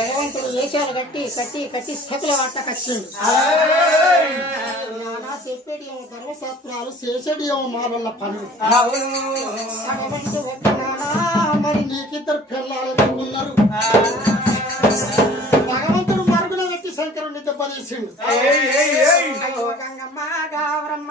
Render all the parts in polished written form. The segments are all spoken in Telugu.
భగవంతుడు వేషాలు కట్టి కట్టి కట్టి సతుల ఆటకొచ్చిండు. నానా చెప్పేటి ఏమో ధర్మశాస్త్రాలు చేసేటి ఏమో మాలల పనులు. భగవంతుడు నానా మరి నీకిద్దరు పిల్లలు ఉన్నారు. భగవంతుడు మరుగున పెట్టి శంకరుడిని దెబ్బతీసిండు. గంగమ్మ గావరమ్మ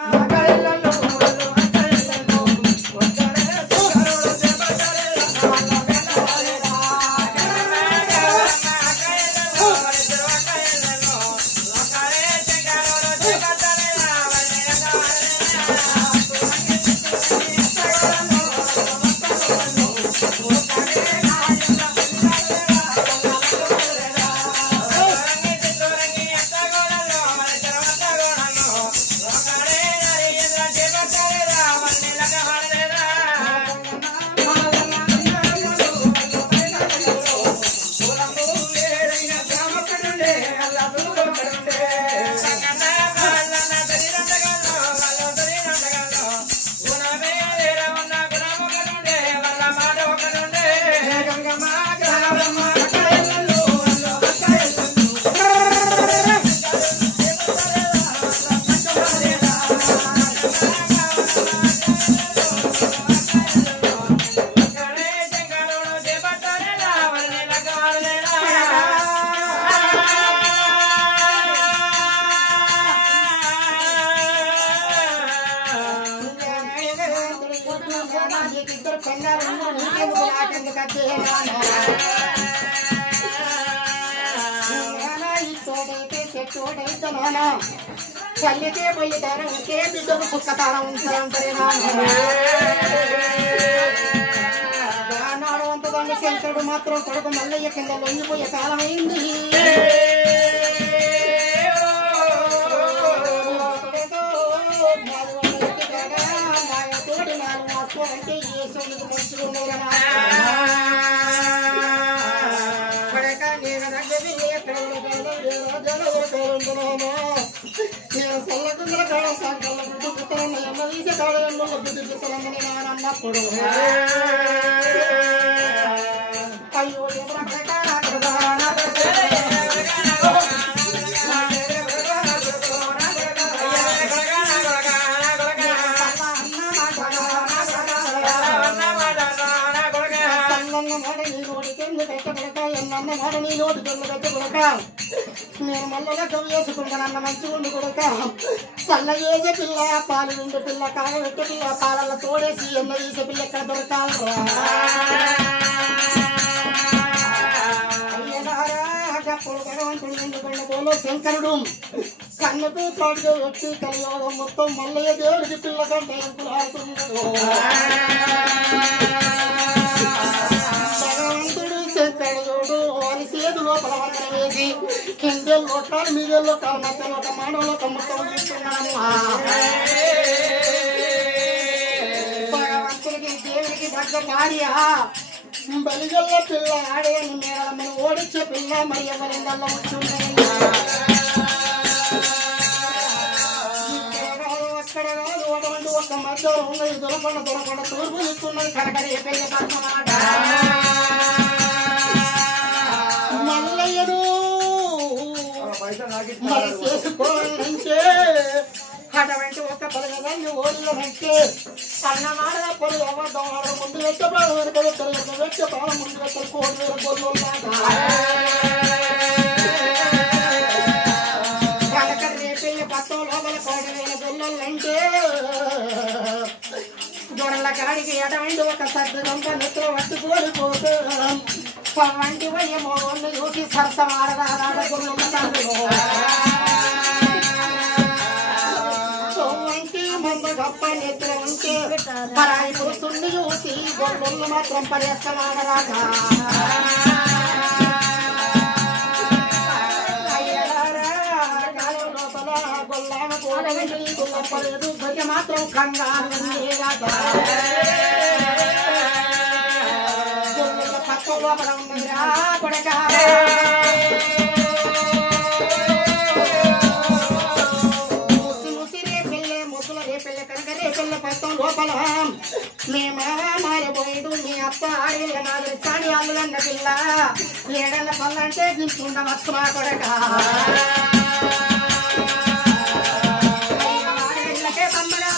చల్లితే పోయి ధర ఉంటే బిడ్డకు కుక్క తార ఉంటారంటారు. నాడవంతుదాన్ని శంకరుడు మాత్రం కొడుకు మల్లయ్య కింద లొంగిపోయే కాలం అయింది. తోటి 4 మాసాలు అంటే ఏ సొమ్మిది మంచిగా ఉండేదా కొడక నేను దగ్గర సల్లకుందర కాడ సంకల్ల గుడ్డు పుత్తరన్న ఎమ్మ వీసే కాడలో గుడ్డు పుత్తరమ్మని నానన్నప్పుడు అయ్యో నీ నోటి దొంగ కొడక నేను మళ్ళా కవి వేసుకుంటానన్న మంచి ఉండి కొడక సల్ల వేసే పిల్ల పాలు నిండు పిల్ల కాగబెట్టే పిల్ల పాలల్లో తోడేసి ఎన్న వేసే పిల్ల ఎక్కడ దొరకాలి. అయ్యప్పుడు భగవంతుడు నిండుకున్న పోలో శంకరుడు కన్నుకు తోడుగా వ్యక్తి కలియోగం మొత్తం మల్లయ్య దేవుడికి పిల్ల కంటే ఎంపులు ఆడుతున్నాడు. లోపల వందన వేసి కిందే లోకాలు మీదే లోకాలు మధ్యలో ఒక మానవులు ఒక మొత్తం తీసుకున్నాను. భగవంతుడికి దేవుడికి దగ్గర భార్య బలిగల్ల పిల్ల ఆడేని మేడమ్మని ఓడించే పిల్ల మరి ఎవరిందల్లో ఉంటున్నాయి. అక్కడ కాదు అటువంటి ఒక మధ్యలో ఉన్నది దొరకొండ తూర్పు ఇస్తున్నది కనకడి పెళ్లి పక్కమాట. మరి చేసుకోవాలంటే అటువంటి ఒక పదగదాన్ని ఓడిలంటే అన్నమాట పొలి అబద్ధం ముందు వెచ్చ ప్రాణం వెనుకలు వెచ్చ ప్రాణం ముందు వెచ్చలు 1,000 గొర్రెలు కనుక రేపెళ్ళి పత్తం లోపల 1,000 గొర్రెలంటే గొర్రెల కాడికి అటువంటి ఒక సర్దంత నెత్తులు పట్టుకోలిపోతే వంటి వయ్యేమో చూసి సరసమాడదా వంటి మంద గొప్ప నెత్తులు ఉంటే పరాయి పురుషుణ్ణి చూసి గొర్రెలు మాత్రం పర్యస్తమాడరాగా. కాలం లోపల గొల్లామ కూడలేదు గొల్లపలేదు గొయ్య మాత్రం కంగారు ఉండేగా. లోపల ఉన్నదిరా కొడక ముసి రేపెళ్ళే ముసుల రేపెళ్ళే కనుక రేపెళ్ళ పత్తం లోపల మేమా మారిపోయాడు. మీ అత్త ఆడేళ్ళ నాలుగు చాడి అల్లులన్న పిల్ల 7 పల్ల అంటే దించుండవచ్చునా కొడక ఇళ్ళకే తమ్మగా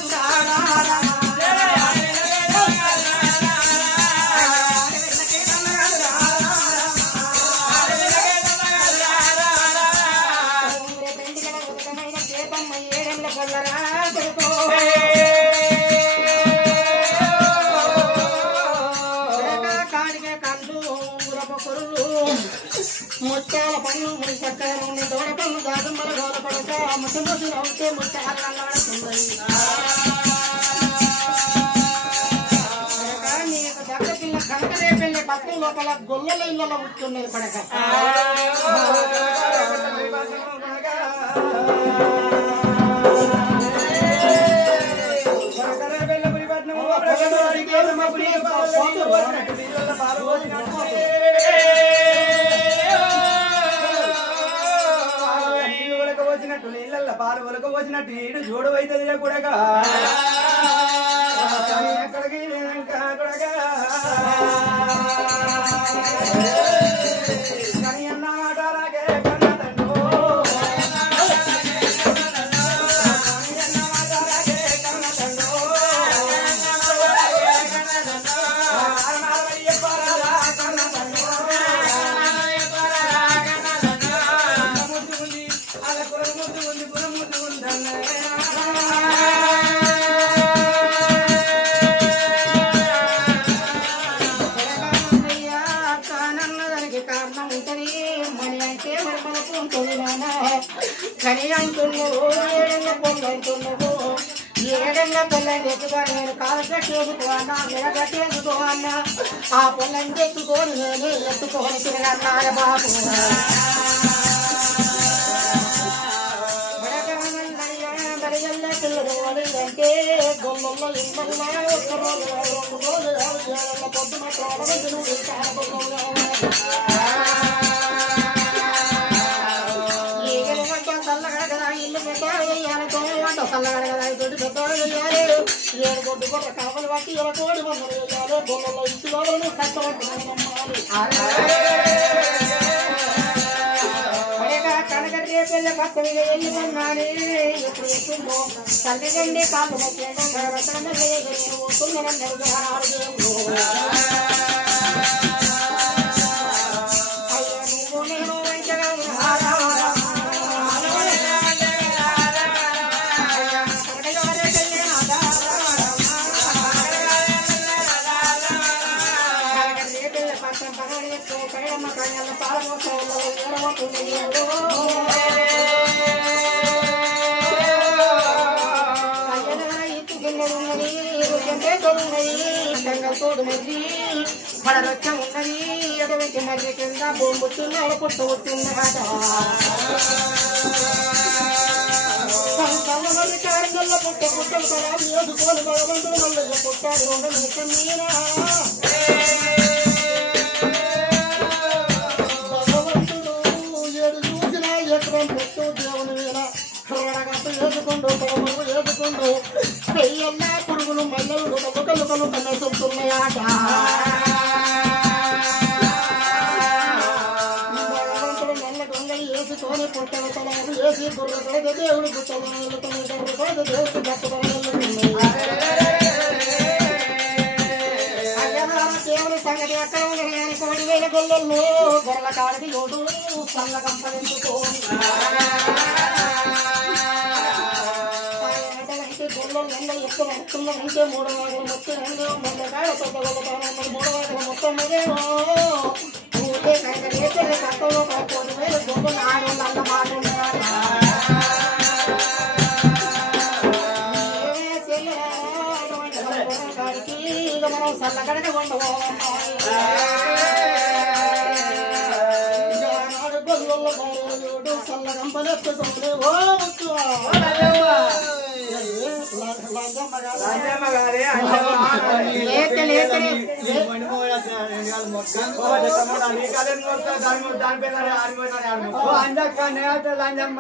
ముత్యాల పన్ను ముడి చక్కర ఉండి దూడ పన్ను దాదుమ్మల గోల పడక ముసి నవ్వుతే ముత్యాలు అల్లాడుతుంది నీకు దగ్గ పిల్ల కనకరే పెళ్ళి పక్కన లోపల గొల్లల ఇళ్ళలో ఉంటున్నది పడక నీళ్ళ పాలు ఒలక వచ్చినట్టు ఈడు చూడు అవుతుంది కూడగా ఎక్కడికి కూడగా కానీ అన్న మాటలాగే కని అంటున్నావు ఏడంగా పొల్లు అంటున్నావు ఏడంగా పొల్లని తెచ్చుకొని నేను కాలగట్టేసుకో అన్నా నిలగట్టేసుకో అన్నా ఆ పొల్లని తెచ్చుకొని నేను ఎత్తుకొని తిరగన్నాయ బాబు బడిగల్ల పిల్లలు అంటే గొల్లల్లో ఇంట్లో ఒక్క రోజు 2 రోజులు పొద్దున కావలు పట్టి ఇలా కోడి మందులు వేయాలి గొల్లలో ఇంటిలో కనకటి రేపెళ్ళి పక్క మీద వెళ్ళిపోన్నాని ఎప్పుడు ఎత్తుందో తల్లిదండ్రి కాళ్ళు తోడు మధ్య పడరొచ్చం ఉన్నది ఎడవెంటి మధ్య కింద బొంబుతున్నాడు పుట్టుతున్నాడ కారణంలో పుట్ట పుట్టలు తరాలు వేసుకొని భగవంతుడు నల్లగా పుట్టాడు మీనా భగవంతుడు ఏడు చూసిన ఎకరం పెట్టు దేవుని వీణ కర్రగట్టు వేసుకుంటూ పొడమలు వేసుకుంటూ పెయ్యన్న పురుగులు మల్లలు లుకలు కన్నెసుతున్నాయాట భగవంతుడు నల్ల గొంగలి వేసుకొని పుట్టల తలలు వేసి గుర్ర కడద దేవుడు గుట్టలు దేవుడికి దేవుని సంగతి ఎక్కడ ఉన్నాయని 1,000 గొల్లల్లో గొర్రెల కాడికి లోటు పళ్ళ కంపలించుకోని గొల్లలు ఎక్కువ మొత్తంలో ఉంటే 3 వాగలు మొత్తం మొన్న కాడ పెద్ద గొల్లతాను 3 వాగలు మొత్తం మీదేమో ఊరికే కనుక రేపే కట్టలో 1,000 గొల్లలు ఆడవాళ్ళు అన్న మాట మనం సల్లగడక ఉండవు సల్లగంపలెత్తుకుంటే ఓ లంజమ్మ కాదే అంజక్క నేత లంజమ్మ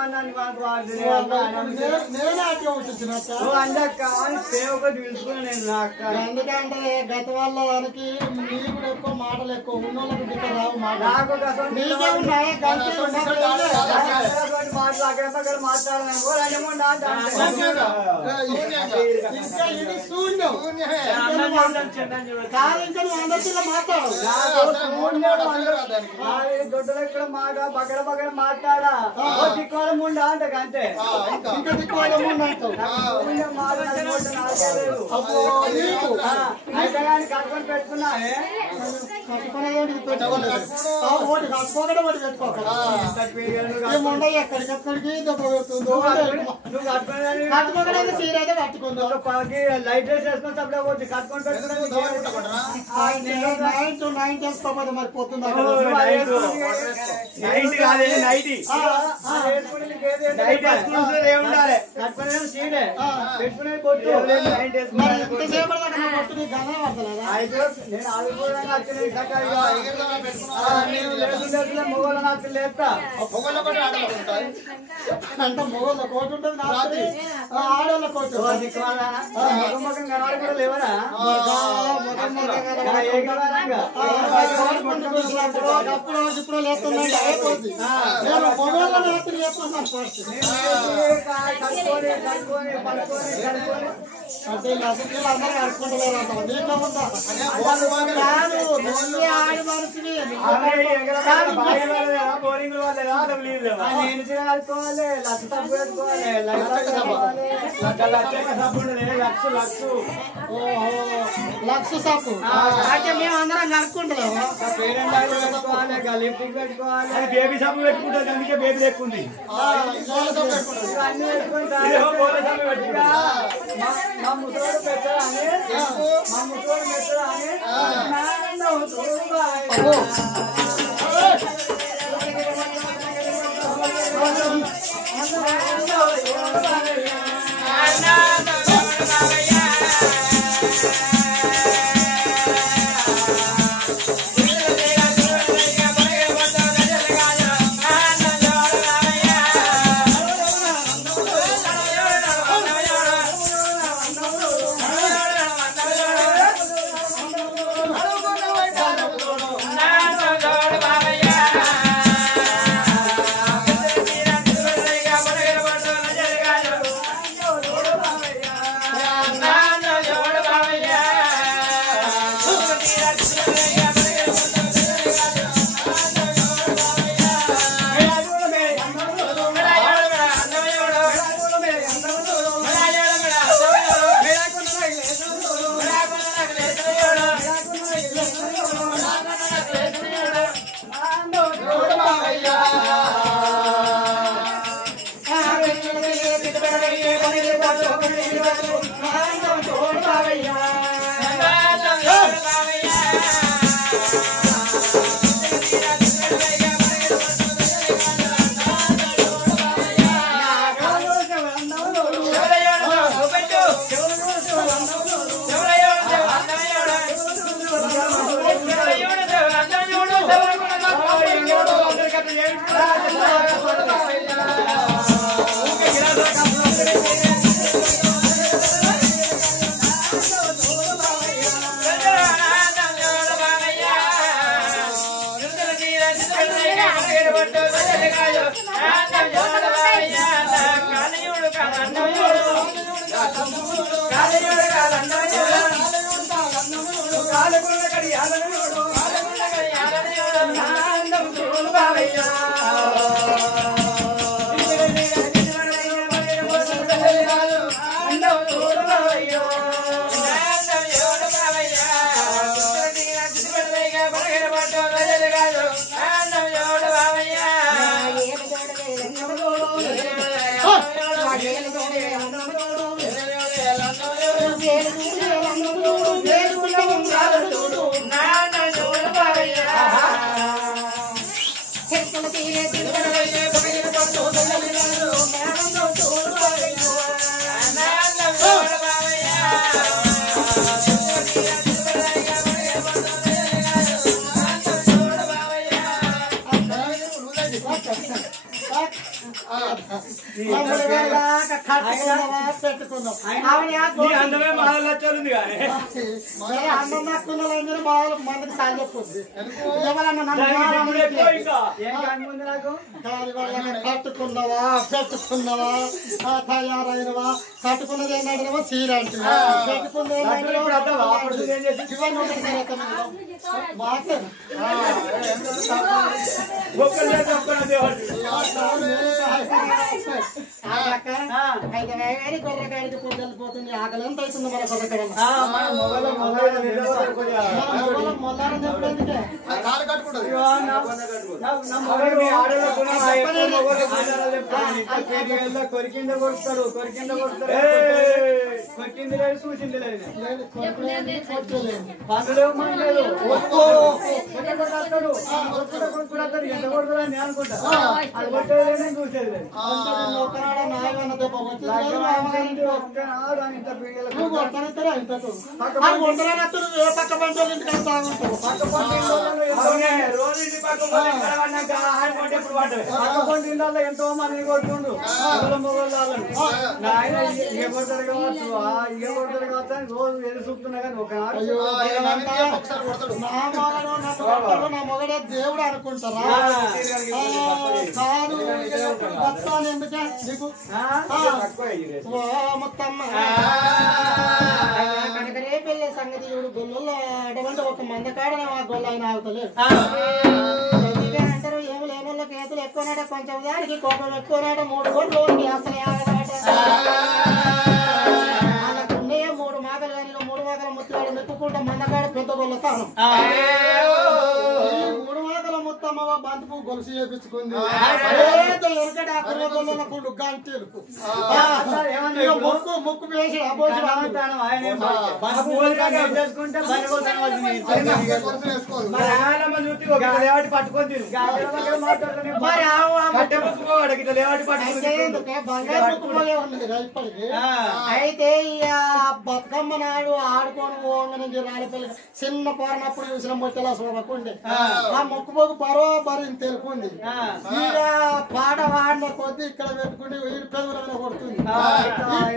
అంజక్క సేవకు పిలుచుకుని నేను నాకు ఎందుకంటే గత వాళ్ళ వారికి నీకు ఎక్కువ మాటలు ఎక్కువ ఉన్నోళ్ళకి దిక్క రావు మాట నాకు నీకే ఉన్నాయా మాటలు అక్కడ మాట్లాడాలి ఇంకా ఇది శూన్యం కాదు ఇంకా నువ్వు అందరిలో మాట్లాడు దొడ్డలెక్కడ మాట బగడ బగడ మాట్లాడా దిక్కువాళ్ళ ముండా అంటే అంతే ఇంకా దిక్కువాళ్ళ ముందు అంటావు అయితే కానీ కట్టుకొని పెట్టుకున్నావే కట్టుకునేది పెట్టుకోలేదు ఒకటి కట్టుకోకడే ఒకటి పెట్టుకోకూడదు ఏముండయి ఎక్కడికెక్కడికి దెబ్బ పెడుతుందో నువ్వు కట్టుకునే కట్టుకోకడానికి సీర అయితే కట్టుకుందో లైట్ డ్రెస్ వేసుకొని సప్లై పోతుంది కట్టుకొని నైన్ టు నైన్ చేసుకోకపోతే మరి పోతుంది నైట్ కాదే నైట్ నైట్ ఏముండాలి కట్టుకునే సీడే పెట్టుకునే కొట్టు ఎంతసేపు కొట్టు నీకు గంగా పడతలేదా నేను ఆడుకోవడానికి వచ్చిన మొగోళ్ళని వచ్చి లేస్తా అంటే మొగోళ్ళ కోటి ఉంటుంది రాత్రి ఆడోళ్ళ కోటి ముఖం కనాడు కూడా లేవరా అప్పుడు ఇప్పుడు లేస్తుందంటే అయిపోద్ది నేను మొగోళ్ళ రాత్రి చేస్తున్నాను ఫస్ట్ కట్టుకొని పడుకొని కడుకొని అంటే వీళ్ళందరూ కడుక్కుంటలేరు అంటారు నీకు ఉందా కాదు నువ్వే ఆడి మనిషిని బోరింగ్ నేను కడుకోవాలి లక్ష సబ్బు పెట్టుకోవాలి లక్ష సబ్బు అంటే మేము అందరం కడుక్కుంటలేము లిప్టిక్ పెట్టుకోవాలి బేబీ సబ్బు పెట్టుకుంటుంది అందుకే బేబీ ఎక్కుంది అన్ని పెట్టుకుంటా మా ముసలోడు పెట్టాలని మా ముసలోడు పెట్టాలని అందమే మహాలు లక్షలుంది కానీ అన్నం నాకున్న బాగా మందికి సాయం చెప్పుద్ది ఎవరన్నా కట్టుకున్నావా పెట్టుకున్నావా తయారైనవా కట్టుకున్నది ఏంటంటే సీర అంటే పెట్టుకున్నది గొర్రెకాడికి పొద్దుపోతుంది ఆకలి ఎంత అవుతుంది మన గొర్రెకాడ మొల్లారం చెప్పడానికి కొరికింద కొడతాడు కొరికింద కొడతాడు కొట్టింది లేదు చూసింది లేదు పండుగ లేదు కొడతాడు ఎంత కొడతాడు అని అనుకుంటా అది కొట్టేది చూసేది పక్క పంచాలు ఇంటికి వెళ్తా ఉంటారు ఎంతో మంది కొడుతుండ్రు ఆయన ఇక కొడతారు కావచ్చు ఇక కొడతారు కావచ్చు అని రోజు ఎదురు చూపుతున్నా కానీ ఒక నా మొగడే దేవుడు అనుకుంటారా కాదు వస్తాను ఎందుకే నీకు మొత్తమ్మ కనకరే పెళ్ళే సంగతి ఇవి గొల్లలో అటువంటి ఒక మందకాడ ఆ గొల్ల ఆయన ఆగుతలేదు అంటారు ఏమి లేని వాళ్ళకి ఏతులు ఎక్కువనాట కొంచెం దానికి కోపం ఎక్కువనాట 3 కోట్లు అసలు వాళ్ళకు ఉన్నాయే 3 మాటలు కానీ 3 మాటల ముత్తాలు మెక్కుకుంటా మందకాడ పెద్ద గొల్ల తాను 3 మాటల ముత్తమ్మ బంతిపు గొలుసు చేపించుకుంది మొక్కు మొక్కు వేసి పట్టుకొని అయితే బతుకమ్మ నాడు ఆడుకొని పోగానే రాలిపల్లి చిన్న పోరనప్పుడు చూసిన మొట్టెలా చూడకుండే ఆ మొక్కుపోకు బరోబరి తెలుపుంది ఇక పాట వాడిన కొద్ది ఇక్కడ పెట్టుకుంటే వీడి పెదవులైనా కొడుతుంది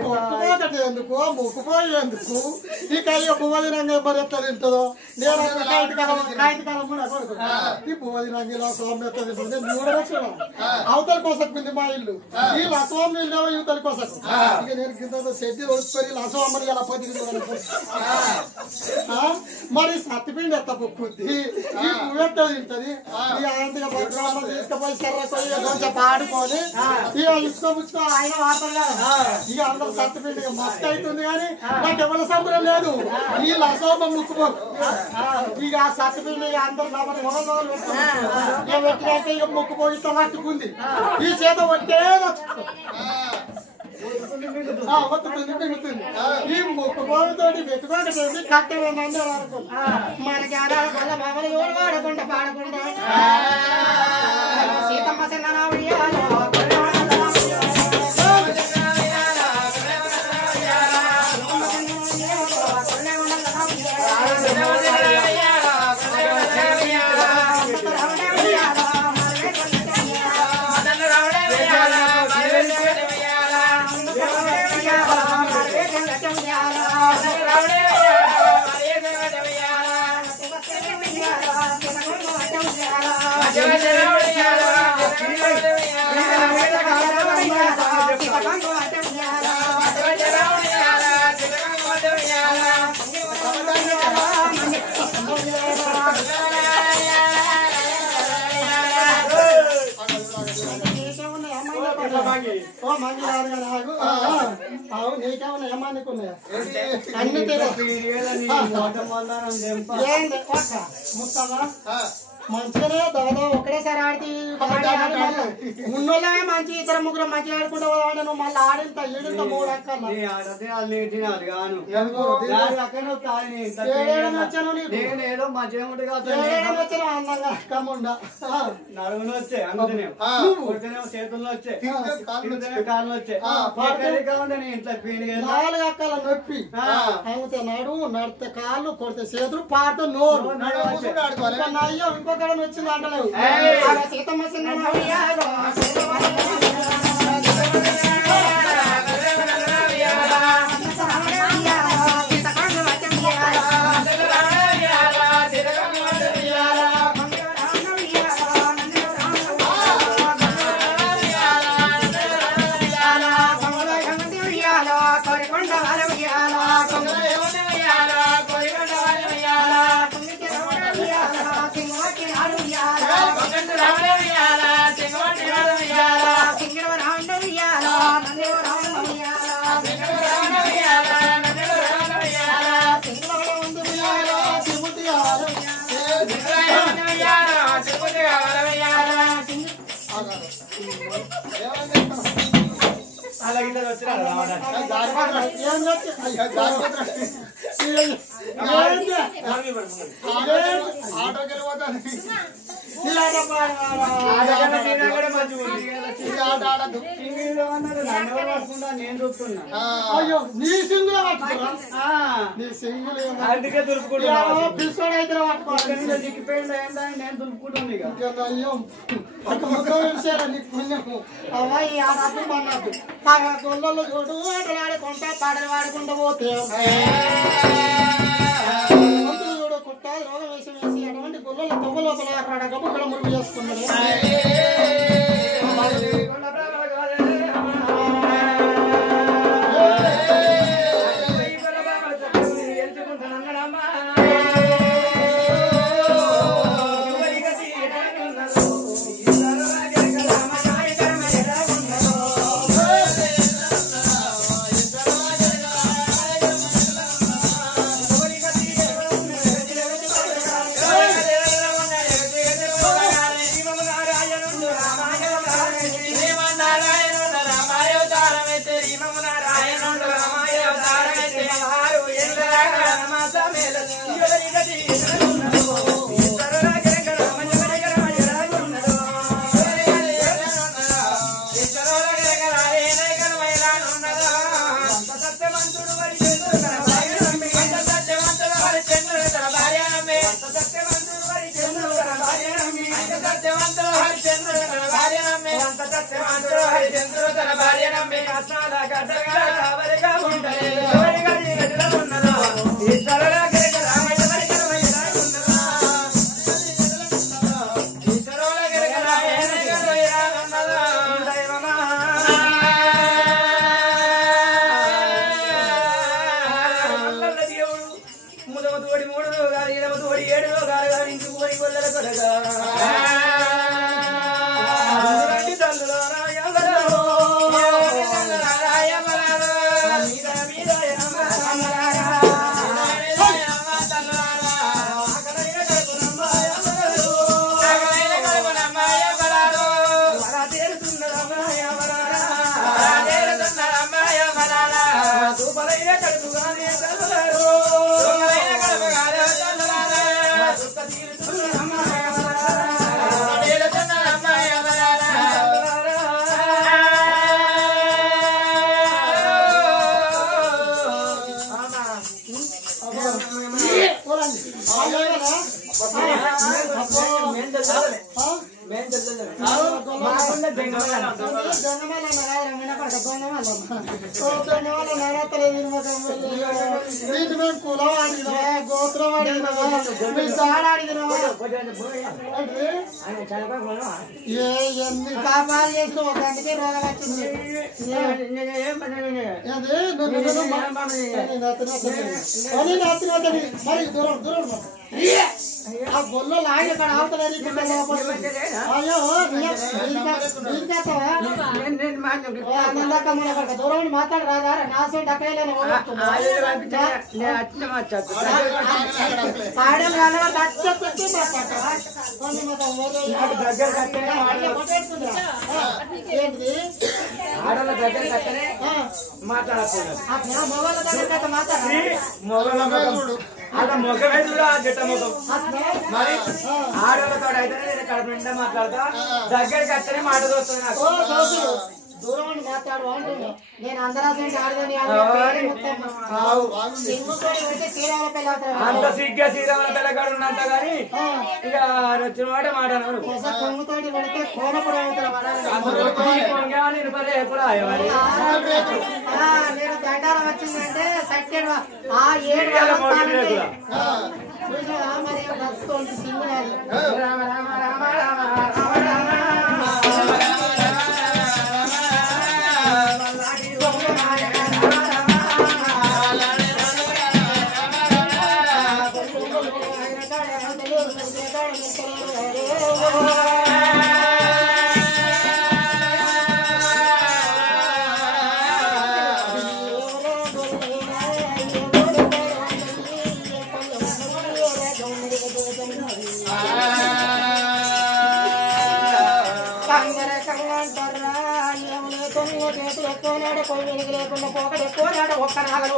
కొట్టుకోకటి ఎందుకు మొక్కుపోయి ఎందుకు ఇక ఇక పువ్వది రంగు మరి ఎట్లా తింటుందో నేను కాగితకాలం కూడా కొడుకు ఈ పువ్వది రంగులో సోమ ఎట్లా తింటుంది మూడో చూడాలి అవతల కోసకుంది మా ఇల్లు ఈ లసోమ ఇల్లు యువతల కోసం ఇక నేను కింద సెడ్డి ఒడుచుకొని లసోమని ఎలా పది మరి సత్తిపిండి ఎత్త పొక్కుద్ది ఈ పువ్వు ఎట్లా తింటది ఇక ఆయనగా బతుకమ్మ తీసుకుపోయి సర్రపోయి కొంచెం పాడుకొని ఇక ఇచ్చుకో ఆయన వాడతారు కదా ఇక అందరూ సత్తిపిండి మస్తు అవుతుంది కానీ నాకు ఎవరి సంబరం లేదు ఈ లసోమ ముక్కుపోరు ఇక ఆ సత్తిపిండి అందరు ఇక పెట్టినాక ఇక ముక్కుపోయి ఇట్లా పట్టుకుంది ఈ చేత ఒట్టే ఈ ముక్కుపోతుతో పెట్టుకోండి కట్టెలందరూ మనకి ఆడాలి వల్ల మామూలు ఎవరు వాడకుండా పాడకుండా సీతమ్మ చిన్న నీకేమన్నా ఏమానుకున్నాయా అన్ని ముత్తగా మంచిగానే దాదా ఒకటేసారి ఆడితే ఉన్నోళ్ళమే మంచి ఇద్దరు ముగ్గురు మంచిగా ఆడుకుంటా పోదామంటే నువ్వు మళ్ళీ ఆడింత ఏడింత 3 అక్కర్లా వచ్చాను అందంగా కమ్ముండా నడుములు వచ్చాయి అందుకనే చేతుల్లో వచ్చాయి కాళ్ళు వచ్చాయి ఇంట్లో పీడి 4 అక్కల నొప్పి అయితే నడుము నడితే కాళ్ళు కొడితే చేతులు పాట నోరు అయ్యో ఇంకొకడ వచ్చింది అంటలేవు సీతమ్మ సినిమా అయ్యో నీ సింగులు నీ సింగులు అందుకే దులుపుకుంటున్నా దిక్కిపోయింది నేను దులుపుకుంటుంది అయ్యో నీకు పుణ్యము అవ్వాయి ఆడద్దు మన్నద్దు గొల్లలో చూడు ఆటలు ఆడుకుంటా పాటలు ఆడుకుంటూ పోతే చూడు కుట్టాలి రోగం వేసి వేసి అటువంటి గొల్లలో తొమ్మ లోపల గబ్బు కూడా మురుగు చేసుకున్నాడు పాపాలు చేసిన ఒక గంటకే రోగం వచ్చింది మరి దూరం దూరం ఆ గొల్లో లాగి అక్కడ ఆపుతలేదు అయ్యో దూరం మాట్లాడు రాదా నా సైడ్ అక్కడే ఏంటిది ఆడల దగ్గర కట్టనే మాట్లాడుతున్నారు మొగల దగ్గర మాట్లాడు అలా మొగమే చూడా జట్ట మొగం మరి ఆడలతో అయితే నేను కడుపు నిండా మాట్లాడతా దగ్గరికి వస్తేనే మాట దోస్తుంది నాకు దూరం మాట్లాడు అంటున్నా నేను అందరాజు ఆడదని అంత సిగ్గా శ్రీరాముల పిల్లగాడు ఉన్నంత గాని ఇక వచ్చిన మాట మాట్లాడు కొంగుతోటి పడితే కోనపుడు నేను పదే కూడా నేను దండారం వచ్చిందంటే సత్యం ఆ ఏడు మరి నచ్చుతోంది సింగు రామ రామ రామ రామ రామ రామ లేకుండా పోకడు ఎక్కువ నాడు ఒక్క నాగలు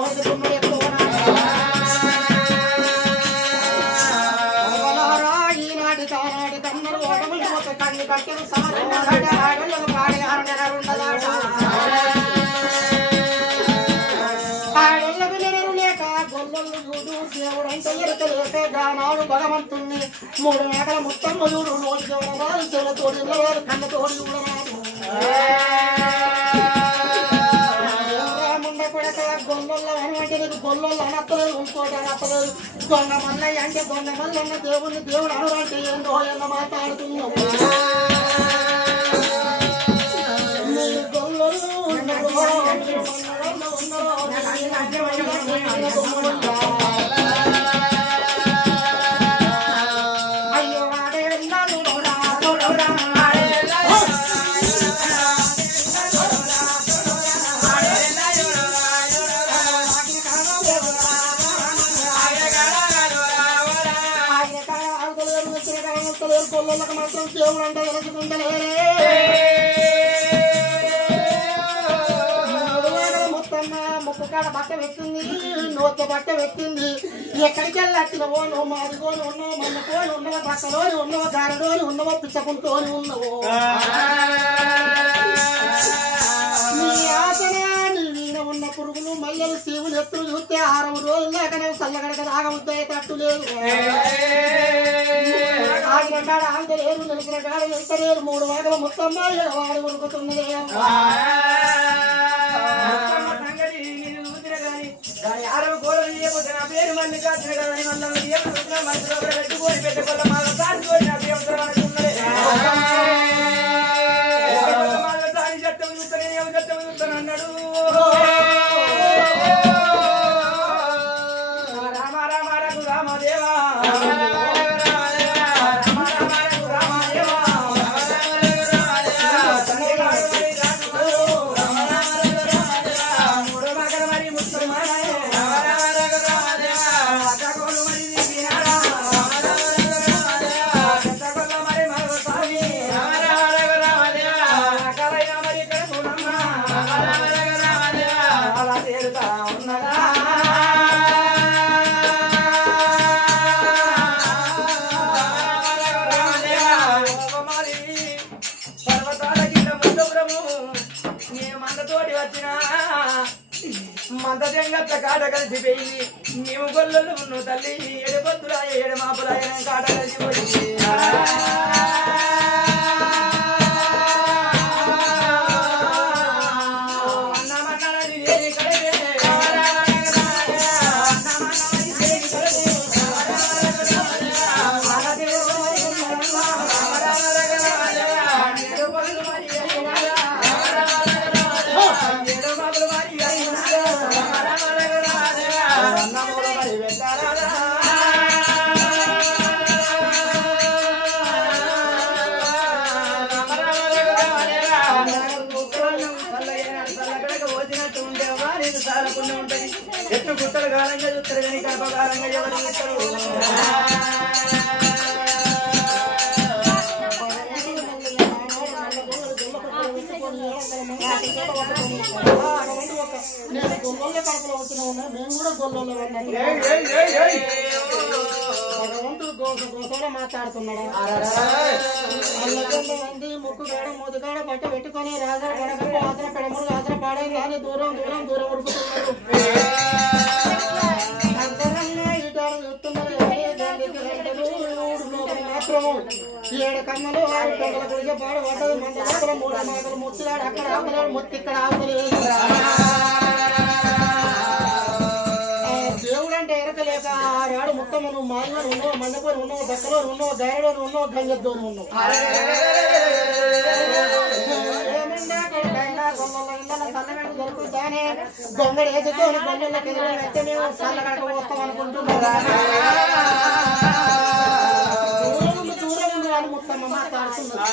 ఎక్కువ ఈనాటి కానాటి కన్నరు ఓటములు ఒక కన్ను కట్టెలు ఆడళ్ళు పాడి 6 నెలలు ఉండదాట ఆడళ్ళకు నెలలు లేక గొల్లలు చూడు దేవుడు అంటే ఎరకలేక గానాడు భగవంతుణ్ణి 3 మేకల ముత్తమ్మ చూడు రోజు చూడరాదు చెవులతోడి చూడరాదు కళ్ళతోడి చూడరాదు గొల్లొల్ల అంటే నీకు గొల్లొల్ల అనత్తలేదు ఇంకోటి అనత్తలేదు దొంగ మల్లయ్య అంటే దొంగ మల్లన్న దేవుడిని దేవుడు అనరంటే ఏందో ఎన్న మాట్లాడుతున్నావు అయ్యో ఆడే కొల్లలకు మాత్రం దేవుడు అంటే వెలసుకుంటలేరే మొత్తమ్మ ముక్కు కాడ బట్ట పెట్టింది నోట్ల బట్ట పెట్టింది ఎక్కడికి వెళ్ళొచ్చినవో నువ్వు మాదిగోని ఉన్నావు మన్నకోని ఉన్నవో బట్టలోని ఉన్నవో గారలోని ఉన్నవో పిచ్చకుంటోని ఉన్నవో నీ ఆసనే నీ వీణ ఉన్న పురుగులు మల్లెలు శివులు ఎత్తులు చూస్తే 6 రోజులు లేకనే చల్లగడక తాగముద్దే తట్టు లేదు ఆగినట్టాడు ఆగలేరు నిలిచిన కాడ వెళ్తలేరు 3 వాగల మొత్తం వాడు ఉడుకుతున్నదే దాని 6 గోడలు చేయకపోతే నా పేరు మళ్ళీ కాచిన కదా మనసులో పెట్టుకొని పెట్టుకోవాలి మా కాచుకొని నా పేరు చట్టం చూస్తాను నేను చట్టం చూస్తాను అన్నాడు రామ రామ రఘు రామదేవా మందజంగత్త కాట కలిసిపోయింది మేము గొల్లలు నువ్వు తల్లి ఎడబొద్దురా ఎడమాపురా కాట కలిసిపోయింది చాలా పుణ్యం ఉంటది ఎత్తు గుట్టలు గాలంగా చూస్తారు కానీ గర్భగాలంగా ఎవరు చూస్తారు నేను గొల్లల కడపలో వచ్చిన ఉన్నా మేము కూడా గొల్లలో భగవంతుడు గోసలో మాట్లాడుతున్నాడు మంది ముక్కుగాడ ముదుగాడ బట్ట పెట్టుకొని రాజా గడగ ఆదర పెడములు ఆదర పాడే కానీ దూరం దూరం దూరం ఉరుకుతున్నారు ఇటారు చూస్తున్నారు మాత్రం 7 కమ్మలు 6 గంటల గుడిగా పాడు పడ్డది మంది లోపల 3 మాటలు ముచ్చిగాడు అక్కడ ఆపలేడు ముత్తి ఇక్కడ ఆపలేదు దేవుడు అంటే ఎరకలేక ఆడాడు మొత్తం నువ్వు మాయలో ఉన్నావు మండపూరు ఉన్నావు దక్కలో ఉన్నావు గాయలో ఉన్నావు గంజద్దోని ఉన్నావు సల్లగడ దొరుకుతానే గొంగడు వేసుకొని గొంగళ్ళకి ఎదురు వెళ్తే మేము సల్లగడకు వస్తాం అనుకుంటున్నారా దూరం ఉంది అని మొత్తం మాట్లాడుతున్నారు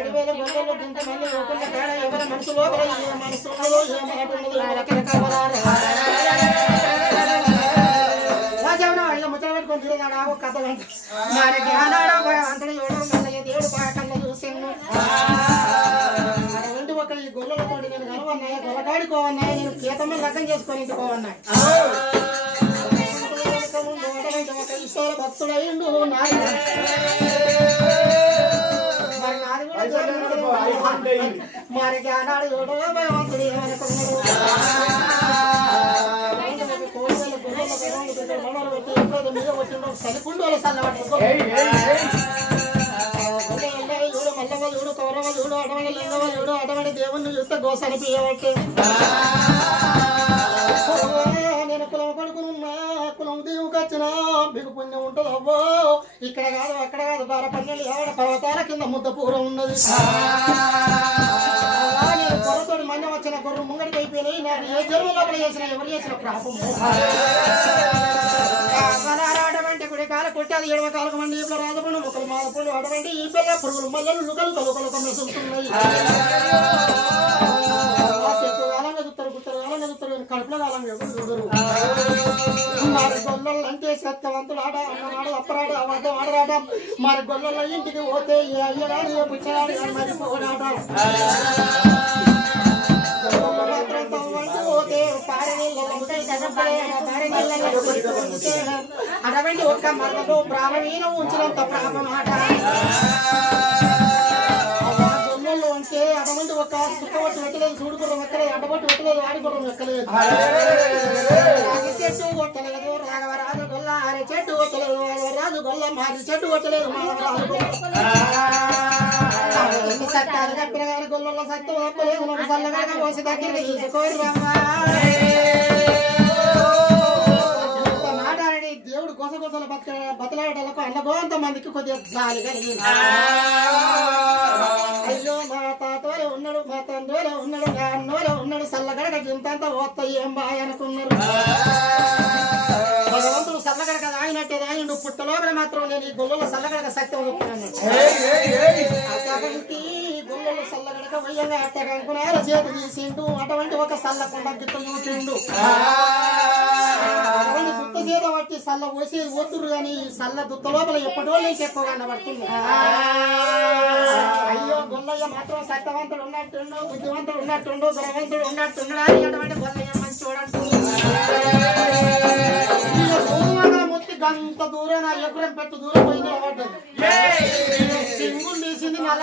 7,000 గొంగళ్ళు ఇంతమంది ఒకళ్ళ తేడా ఎవరి మనసు లోపల ఏ మనసు ఉన్నదో ఏ మాట ఉన్నదో ఎవరికి కావాలా ముచ్చట పెట్టుకొని తిరుగుతాడు ఆగు కథ మరి జ్ఞానాడు అంతటి చూడడం మళ్ళీ దేవుడు పాకల్లో చూసాను అటువంటి ఒక ఈ గొల్లలతో నేను కనువన్నాయి గొల్లకాడుకోవన్నాయి నేను గీతమ్మ లగ్గం చేసుకొని ఇంటికోవన్నాయి ఒక ఈశ్వర భక్తుడైండు నాది మరి నాది కూడా మరి జ్ఞానాడు చూడడం భగవంతుడు ఏమనుకున్నాడు సరిపుండు వాళ్ళ సల్లబట్టు మల్లవ చూడు కౌరవ చూడు అడవడి లింగవ చూడు అడవడి దేవుణ్ణి చూస్తే గోసని పియబట్టి నేను కులం కొడుకునున్నా కులం దేవుకి వచ్చిన మీకు పుణ్యం ఉంటుంది అవ్వో ఇక్కడ కాదు అక్కడ కాదు 12 ఎవడ పర్వతాల కింద ముద్ద పూరం ఉన్నది నేను కొరతోటి మన్యం వచ్చిన కొర్రు ముంగడికి అయిపోయినాయి నేను ఏ జన్మ లోపల చేసిన ఎవరు చేసిన ప్రాపము అటువంటి గుడి కాల కొట్టి అది 7వ కాలకు మండి ఇప్పుడు రాజపండు మొక్కలు మాలపండు అటువంటి ఈ పిల్ల పురుగులు మల్లలు లుకలు కలుకలు మెసులుతున్నాయి కాలంగా చూస్తారు గుత్తరు కాలంగా చూస్తారు కడుపుల కాలంగా ఎవరు చూడరు మరి గొల్లలు అంటే సత్యవంతుడు ఆడ అన్నవాడు అప్పరాడు అబద్ధం ఆడరాట మరి గొల్లల ఇంటికి పోతే ఏ అయ్యగాడు ఏ పుచ్చగాడు మరి పోరాట అటువంటి ఒక్క మరణలో ప్రాణమీన ఉంచినంత ప్రాణమాట గొల్లలు అంటే అటువంటి ఒక సుక్కబట్టి పెట్టలేదు చూడుకుర్రం ఎక్కలేదు అడ్డబట్టి పెట్టలేదు ఆడికుర్రం ఎక్కలేదు చెట్టు కొట్టలేదు రాఘవరాజు గొల్ల అరే చెట్టు కొట్టలేదు రాఘవరాజు గొల్ల మారి చెట్టు కొట్టలేదు మాధవరాజు సత్తాలు చెప్పిన కానీ గొల్లలో సత్తు ఒప్పలేదు నువ్వు చల్లగా పోసి దగ్గరికి తీసుకోరు రమ్మా మాట్లాడి దేవుడు గొసగొసలు బతలాడలకు అన్నగోంత మందికి కొద్దిగా జాలి కలిగింది అయ్యో మా తాతోలే ఉన్నాడు మా తండ్రిలో ఉన్నాడు నా అన్నోలే ఉన్నాడు సల్లగడక గింతంతా పోతాయి ఏం బాయ్ అనుకున్నారు భగవంతుడు సల్లగడక తాగినట్టే తాగిండు పుట్టలోపల మాత్రం నేను ఈ గొల్లలో సల్లగడక సత్యం చెప్తున్నాను అటువంటి గొల్లలో సల్లగడక వయ్యంగా అట్టకనుకున్నార చేతి తీసిండు అటువంటి ఒక సల్లకొండ గిట్ట చూసిండు అటువంటి దుత్త చేత పట్టి సల్ల పోసి వద్దురు కానీ సల్ల దుత్త లోపల ఎప్పటో లేచి ఎక్కువగా పడుతుంది అయ్యో గొల్లయ్య మాత్రం సత్యవంతుడు ఉన్నట్టుండు బుద్ధివంతుడు ఉన్నట్టుండు బలవంతుడు ఉన్నట్టుండు అని అటువంటి గొల్లయ్య మంచి చూడండి మొత్తి గంత దూరం నా ఎప్పుడైనా పెట్టు దూరం పోయి నిలబడ్డది సింగులు తీసింది నల్ల